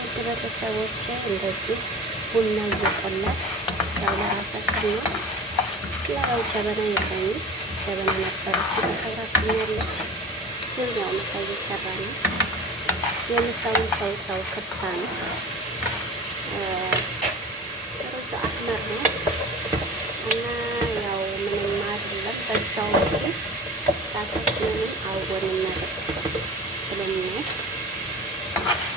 ውድ ቤተሰቦቼ እንደዚህ ቡና እየቆላ ያው ለራሳችን ነው። ያው ጀበና የለኝም፣ ጀበና ነበረች ተከብራችኛለች። ግን ያው ምሳ እየሰራ ነው። የምሳውን ሰው ክብሳ ነው፣ ሩዝ አህመር ነው እና ያው ምንም አይደለም። በዛው ግን ራሳችንንም አወን እናደርግ ስለሚሆን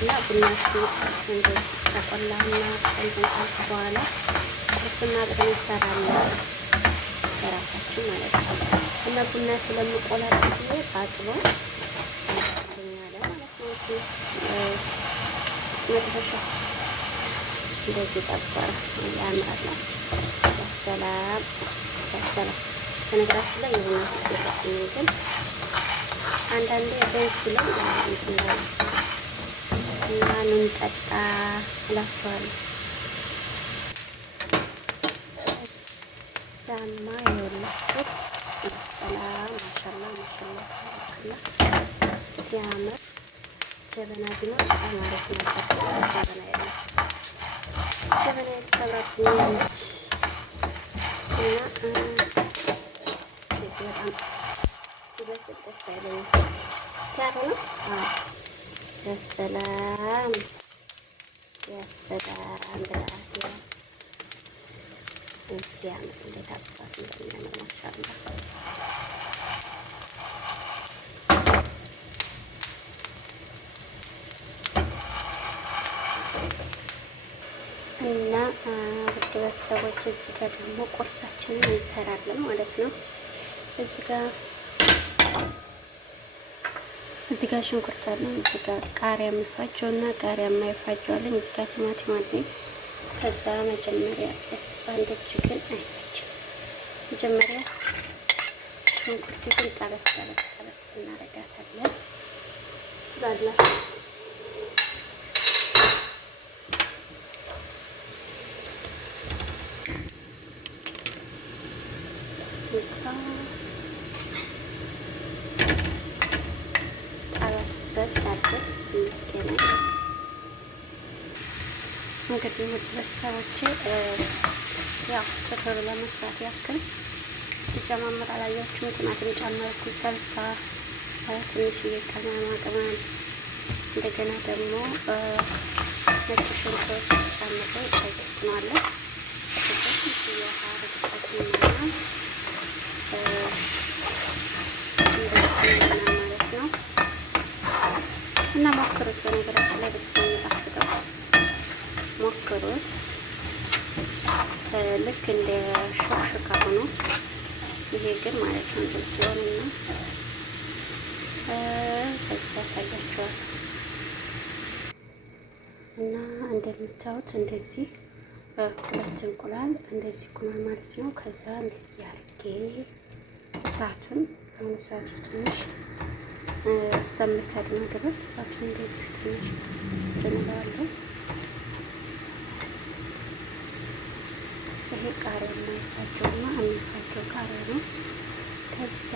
እና ቡናችን እንደዚህ ተቆላና እንትን ካልኩ በኋላ ቁርስና ጥን እንሰራለን በራሳችን ማለት ነው። እና ቡና ስለምቆላ ጊዜ አጥበው ያለ ማለት ነው። መጥበሻ እንደዚህ ጠቆረ ያምራል። ሰላም ሰላም። በነገራችን ላይ የሆነ ሲሰጥኝ ግን አንዳንዴ ደስ ይላል እንትን እና ምን ጠጣ እላቸዋለሁ። ዛማ የወላችሁ ሰላም ማሻላ ማሻላ ሲያምር ጀበና ቢኖር በጣም አሪፍ ነበር። ጀበና የለም፣ ጀበና የተሰራብኛለች እና በጣም ሲበስል ደስ አይለኝም። ሲያር ነው ያሰላም ያሰላም ብላት ሲያምር እንዴት አባት እንደሚያምር ማሻአላ። እና ውድ ቤተሰቦች እዚህ ጋር ደግሞ ቁርሳችንን እንሰራለን ማለት ነው። እዚህ ጋር ሽንኩርት አለን፣ እዚህ ጋር ቃሪያ የሚፋጀው እና ቃሪያ የማይፋጀው አለን። እዚህ ጋር ቲማቲም አለኝ። ከዛ መጀመሪያ በአንድ እጅ ግን አይፈጅም። መጀመሪያ ሽንኩርት ግን ጠበስ እናደርጋታለን። ባላ ጠበስ አድርገን እንገናኝ። እንግዲህ ውድ ቤተሰቦቼ ያው ቶሎ ለመስራት ያክል ሲጨማምር አላያችሁም? ቲማቲም ጨመርኩ፣ ሰልሳ ትንሽዬ ቅመማ ቅመም፣ እንደገና ደግሞ ነጭ ሽንኩርት ጨምሮ ይጠይቅናለን። ትንሽዬ ውሃ አድርግበትና ማለት ነው። እና ሞክሩት። በነገራችን ላይ በጣም የሚጣፍጠው ሞክሩት። ልክ እንደ ሹክሹካ ሆኖ ይሄ ግን ማለት ነው እንደዚህ ሲሆንና ከዛ ያሳያቸዋል። እና እንደምታዩት እንደዚህ ሁለት እንቁላል እንደዚህ ቁኗል ማለት ነው። ከዛ እንደዚህ አድርጌ እሳቱን አሁን እሳቱ ትንሽ እስከሚከድነው ድረስ እሳቱን እንደዚህ ትንሽ ትንላለሁ። ይሄ ቃሪያ የማይፋጀውና የሚፋጀው ቃሪያ ነው። ከዛ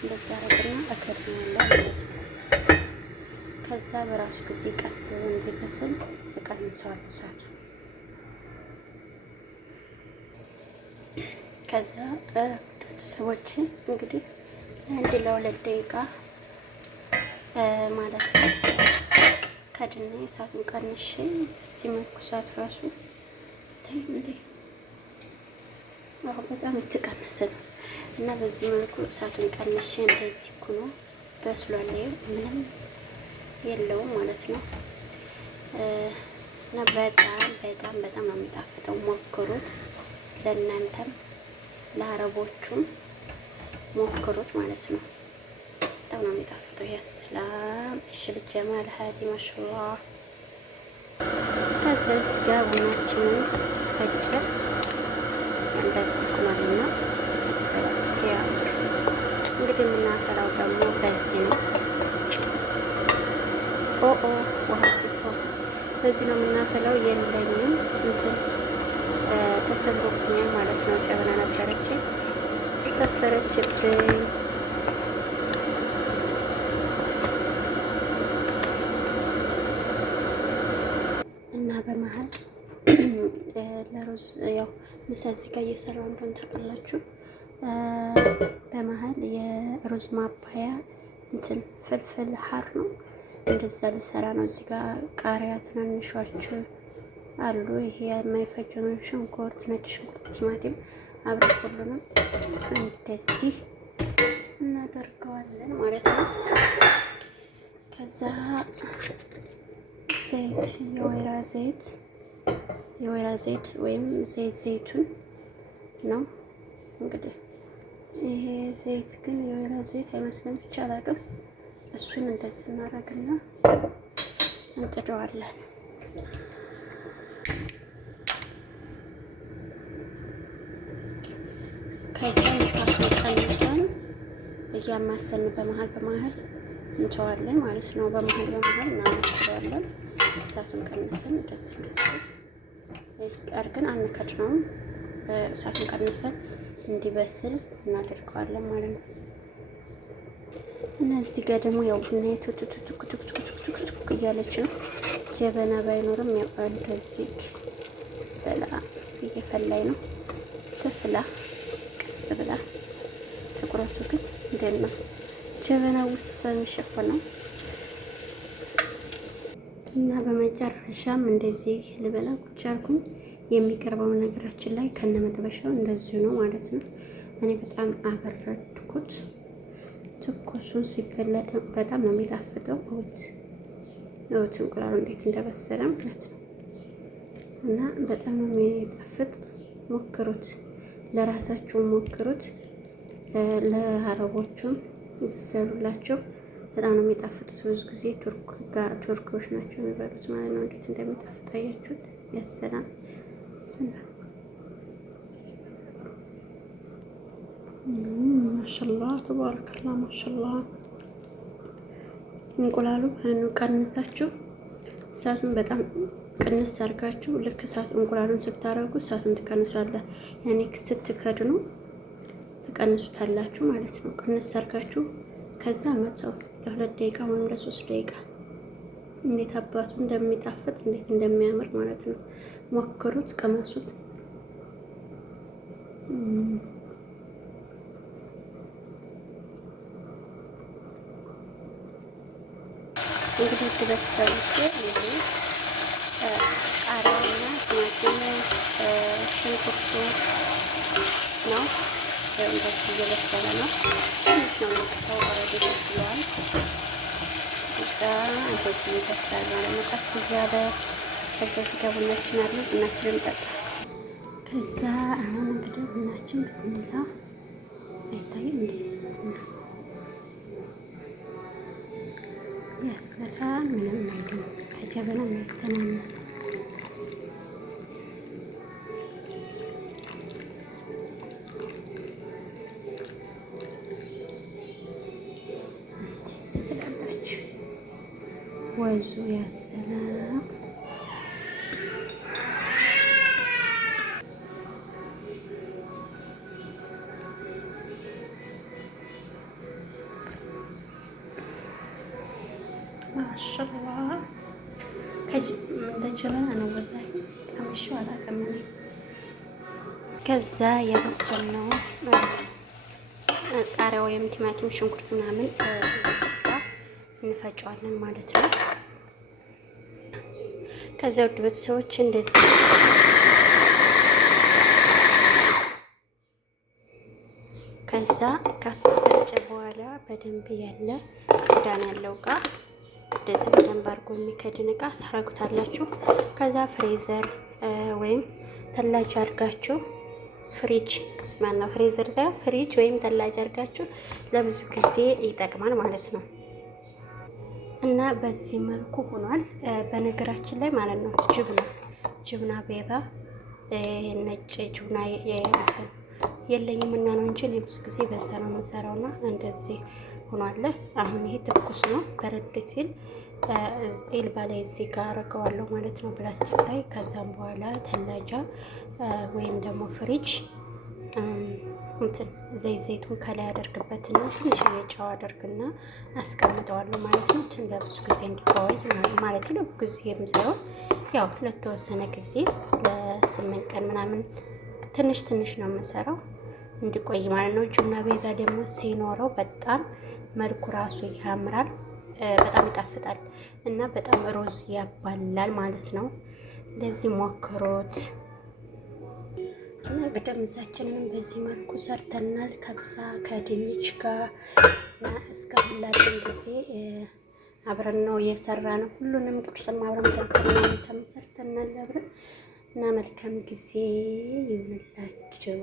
እንደዛ አረግና እከድናለሁ ማለት ነው። ከዛ በራሱ ጊዜ ቀስ እንዲበስል እቀንሰዋለሁ እሳቱ። ከዛ ቤተሰቦችን እንግዲህ አንድ ለሁለት ደቂቃ ማለት ነው ከድና እሳቱን ቀንሼ ሲመልኩ እሳቱ ራሱ እንዴ አሁን በጣም የተቀነሰ ነው። እና በዚህ መልኩ እሳቱን ቀንሼ እንደዚህ ኩኖ በስሏል። ምንም የለውም ማለት ነው። እና በጣም ነው የሚጣፍጠው። ሞክሩት፣ ለእናንተም ለአረቦቹም ሞክሩት ማለት ነው። በጣም ነው የሚጣፍጠው። ያሰላም እሺ ልጀማል ሀዲ ማሻአላህ። ከዛ እዚህ ጋር ቡናችንን ፈጨ እንደዚህ ቁማልና ሲያምር እንግዲህ የምናፈላው ደግሞ በዚህ ነው። ውሃ በዚህ ነው የምናፈላው። የለኝም እንትን ተሰብሮብኛል ማለት ነው። ጨበና ነበረች ሰፈረችብኝ። በመሀል ለሩዝ ያው ምሳ እዚህ ጋር እየሰራሁ እንደሆነ ታውቃላችሁ። በመሀል የሩዝ ማባያ እንትን ፍልፍል ሀር ነው እንደዛ ልሰራ ነው። እዚህ ጋር ቃሪያ ትናንሾች አሉ። ይሄ የማይፈጀው ሽንኩርት፣ ነጭ ሽንኩርት፣ ቲማቲም አብረን ሁሉንም እንደዚህ እናደርገዋለን ማለት ነው። ከዛ ዘይት የወይራ ዘይት ወይም ዘይቱን ነው እንግዲህ። ይሄ ዘይት ግን የወይራ ዘይት አይመስልም፣ ብቻ አላውቅም። እሱን እንደዚህ እናደርግና እንጥደዋለን። ከዛ እሳቱን ቀንሰን እያማሰልን በመሀል እንተዋለን ማለት ነው። በመሀል እናማስለዋለን። እሳቱን ቀንሰን ደስ አድርገን አንከድነውም። እሳቱን ቀንሰን እንዲበስል እናደርገዋለን ማለት ነው። እነዚህ ጋር ደግሞ ያው ቡና ቱክ እያለች ነው። ጀበና ባይኖርም ያው እንደዚህ ሰላ እየፈላይ ነው። ትፍላ ቅስ ብላ ትኩረቱ ግን እንደት ነው ጀበና ውስጥ ስለሚሸፈን ነው። እና በመጨረሻም እንደዚህ ልበላ ቁጭ አልኩኝ። የሚቀርበው ነገራችን ላይ ከነመጥበሻው እንደዚሁ ነው ማለት ነው። እኔ በጣም አበረድኩት። ትኩሱን ሲበላ በጣም ነው የሚጣፍጠው። እውት እንቁላሉ እንዴት እንደበሰለ ማለት ነው። እና በጣም ነው የሚጣፍጥ። ሞክሩት፣ ለራሳችሁ ሞክሩት። ለአረቦቹም ይሰሩላቸው። በጣም ነው የሚጣፍጡት። ብዙ ጊዜ ቱርኮች ናቸው የሚበሉት ማለት ነው። እንዴት እንደሚጣፍጥ አያችሁት? ያሰላም ማሻአላህ ተባረከላ ማሻአላህ። እንቁላሉ ቀንሳችሁ እሳቱን በጣም ቅንስ አድርጋችሁ ልክ እሳት እንቁላሉን ስታረጉ እሳቱን ትቀንሷላችሁ። ያኔ ስትከድኑ ትቀንሱታላችሁ ማለት ነው። ቅንስ አድርጋችሁ ከዛ መተው ለ2 ደቂቃ ወይም ለ3 ደቂቃ እንዴት አባቱ እንደሚጣፍጥ እንዴት እንደሚያምር ማለት ነው። ሞክሩት፣ ቀመሱት። እንግዲህ ቤተሰቦቼ ቃሪያና ቲማቲም ሽንኩርቱ ነው እንደዚህ እየበሰለ ነው። ትንሽ ነው የሚቀረው። ኦልሬዲ በስሏል። እንደዚህ ይበስላል ማለት ነው። ቀስ እያለ ከዛ ስጋ ቡናችን አለ። ቡናችንን እንጠጣ። ከዛ አሁን እንግዲህ ቡናችን ብስሚላ አይታይም እንዴ? ብስሚላ ያሰላም። ምንም አይደለም። ከጀበና ማይተናነስ ወዙ ያሰላም። ማሻአላህ ጀበና ነው ወላሂ። ቀምሼው አላውቅም እኔ። ከዛ የበሰልነው ቃሪያ ወይም ቲማቲም፣ ሽንኩርት ምናምን እንፈጫዋለን ማለት ነው። ከዛ ውድ ቤተሰቦች እንደዚህ ከዛ ከፈጨ በኋላ በደንብ ያለ ክዳን ያለው እቃ እንደዚህ በደንብ አድርጎ የሚከድን እቃ ታረጉታላችሁ። ከዛ ፍሬዘር ወይም ተላጅ አድርጋችሁ ፍሪጅ ማነው ፍሬዘር ሳይሆን ፍሪጅ ወይም ተላጅ አድርጋችሁ ለብዙ ጊዜ ይጠቅማል ማለት ነው። እና በዚህ መልኩ ሆኗል። በነገራችን ላይ ማለት ነው ጅብና ቤባ ነጭ ጅብና የለኝም እና ነው እንጂ እኔ ብዙ ጊዜ በዛ ነው የምሰራውና እንደዚህ ሆኗል። አሁን ይሄ ትኩስ ነው። በረድ ሲል ኤልባ ላይ እዚህ ጋር አደርገዋለሁ ማለት ነው፣ ፕላስቲክ ላይ። ከዛም በኋላ ተላጃ ወይም ደግሞ ፍሪጅ እንትን ዘይቱን ከላይ አደርግበትና ትንሽ ጨው አደርግና አስቀምጠዋለሁ ማለት ነው። ለብዙ ጊዜ እንዲቆይ ማለት ነው። ጊዜም ሳይሆን ያው ለተወሰነ ጊዜ ለ8 ቀን ምናምን ትንሽ ትንሽ ነው የምሰራው እንዲቆይ ማለት ነው። ጁና ቤዛ ደግሞ ሲኖረው በጣም መልኩ ራሱ ያምራል፣ በጣም ይጣፍጣል እና በጣም ሮዝ ያባላል ማለት ነው። እንደዚህ ሞክሮት እና ገደምዛችንንም በዚህ መልኩ ሰርተናል። ከብሳ ከድንች ጋር እና እስከ ሁላችን ጊዜ አብረን ነው የሰራ ነው። ሁሉንም ቁርስም አብረን በልተናል፣ ሰርተናል አብረን እና መልካም ጊዜ ይሁንላችሁ።